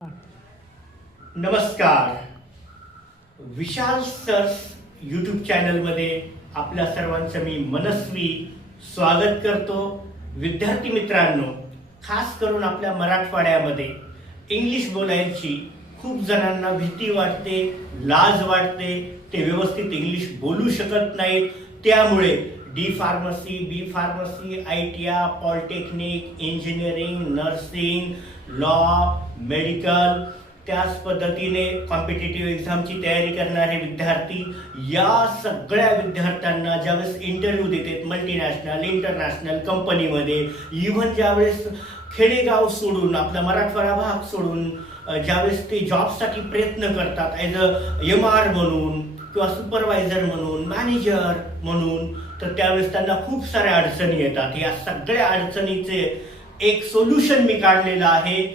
नमस्कार. विशाल सर्स यूट्यूब चॅनलमध्ये आपल्या सर्वांचं मी मनस्वी स्वागत करतो. विद्यार्थी मित्रांनो, खास करून आपल्या मराठवाड्यामध्ये इंग्लिश बोलायची खूप जणांना भीती वाटते, लाज वाटते, ते व्यवस्थित इंग्लिश बोलू शकत नाहीत. त्यामुळे D pharmacy, B pharmacy, ITI, polytechnic, engineering, nursing, law, medical, त्याच पद्धतीने कॉम्पिटिटिव्ह एक्झामची तयारी करणारे विद्यार्थी, या सगळ्या विद्यार्थ्यांना ज्यावेळेस इंटरव्ह्यू देतात मल्टीनॅशनल, इंटरनॅशनल कंपनीमध्ये, इव्हन ज्यावेळेस खेडेगाव सोडून, आपला मराठवाडा भाग सोडून ज्यावेळेस ते जॉबसाठी प्रयत्न करतात, ॲज अ MR म्हणून किंवा सुपरवायझर म्हणून, मॅनेजर म्हणून, तर त्यावेळेस त्यांना खूप साऱ्या अडचणी येतात. या सगळ्या अडचणीचे एक सोल्युशन मी काढलेलं आहे,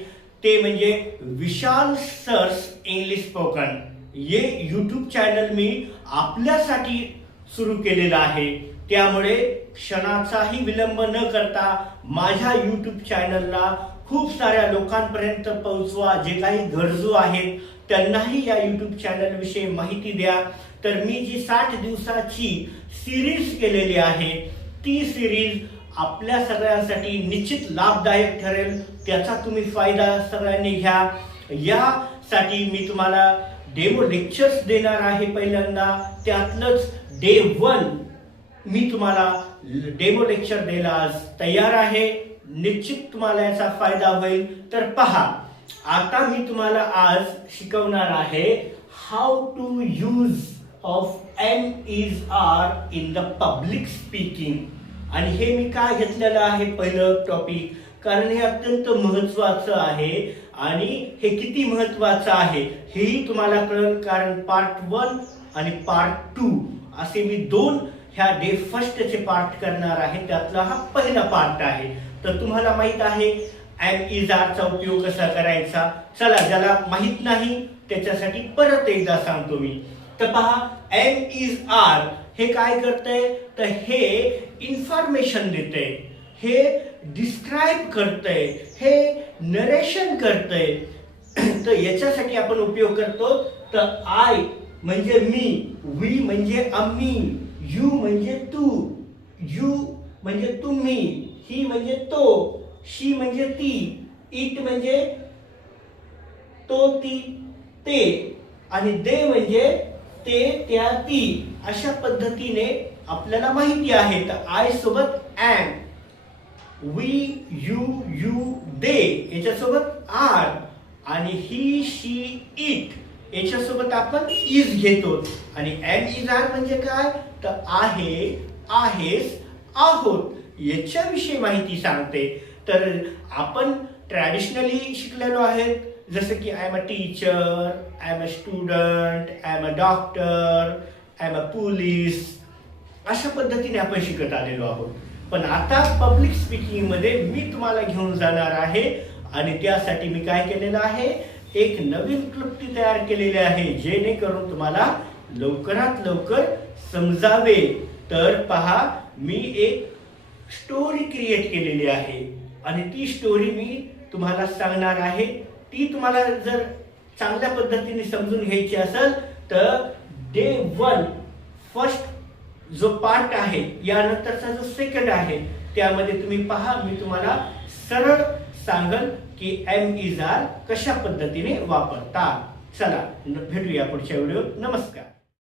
ते म्हणजे विशाल सर्स इंग्लिश स्पोकन. हे यूट्यूब चॅनल मी आपल्यासाठी सुरू केलेलं आहे. त्यामुळे क्षणाचाही विलंब न करता माझ्या यूट्यूब चॅनलला खूप साऱ्या लोकांपर्यंत पोहोचवा. जे काही गरजू आहेत त्यांनाही या यूट्यूब चॅनल विषयी माहिती द्या. तर मी जी 60 दिवसाची सिरीज केलेली आहे, ती सिरीज आपल्या सगळ्यांसाठी निश्चित लाभदायक ठरेल. त्याचा तुम्ही फायदा सगळ्यांनी घ्या. यासाठी मी तुम्हाला डेमो लेक्चर्स देणार आहे. पहिल्यांदा त्यातलंच डे 1 मी तुम्हाला डेमो लेक्चर द्यायला आज तयार आहे. निश्चित तुम्हाला याचा फायदा होईल. तर पहा, आता मी तुम्हाला आज शिकवणार आहे how to use of MR in the public speaking. आणि हे मी का घेतलेलं आहे पहिलं टॉपिक, कारण हे अत्यंत महत्वाचं आहे. आणि हे किती महत्वाचं आहे हेही तुम्हाला कळेल, कारण पार्ट 1 आणि पार्ट 2 असे मी 2 ह्या डे फर्स्टचे पार्ट करणार आहे. त्यातला हा पहिला पार्ट आहे. तर तुम्हाला माहित आहे MR चा उपयोग कसा करायचा. चला, ज्याला माहित नाही त्याच्यासाठी परत एकदा सांगतो मी. तर पहा, MR हे काय करतंय, तर हे इन्फॉर्मेशन देतंय, हे डिस्क्राईब करतंय, हे नरेशन करतंय. तर याच्यासाठी आपण उपयोग करतो. तर I म्हणजे मी, वी म्हणजे आम्ही, यू म्हणजे तू, यू म्हणजे तुम्ही, ही म्हणजे तो, शी म्हणजे ती, इट म्हणजे तो, ती, ते, आणि दे म्हणजे ते, त्या, ती. अशा पद्धतीने आपल्याला माहिती आहे. तर आय सोबत एम, वी, यू, दे याच्यासोबत आर, आणि ही, शी, इट याच्यासोबत आपण इज घेतो. आणि MR म्हणजे काय, तर आहे, आहेस, आहोत याच्याविषयी माहिती सांगते. तर आपण ट्रॅडिशनली शिकलेलो आहेत, जसं की I am a teacher, I am a student, I am a doctor, I am a police, अशा पद्धतीने आपण शिकत आलेलो आहोत. पण आता पब्लिक स्पीकिंग मध्ये मी तुम्हाला घेऊन जाणार आहे. आणि त्यासाठी मी काय केलेलं आहे, एक नवीन क्लृप्ती तयार केलेली आहे, जेणेकरून तुम्हाला लवकरात लवकर समजावे. तर पहा, मी एक स्टोरी क्रिएट केलेली आहे आणि ती स्टोरी मी तुम्हाला सांगणार आहे. ती तुम्हाला जर चांगल्या पद्धतीने समजून घ्यायची असेल तर डे 1 फर्स्ट जो पार्ट आहे, यानंतरचा जो सेकंड आहे, त्यामध्ये तुम्ही पहा, मी तुम्हाला सरळ सांगल की MR कशा पद्धतीने वापरतात. चला, भेटूया पुढच्या व्हिडिओ. नमस्कार.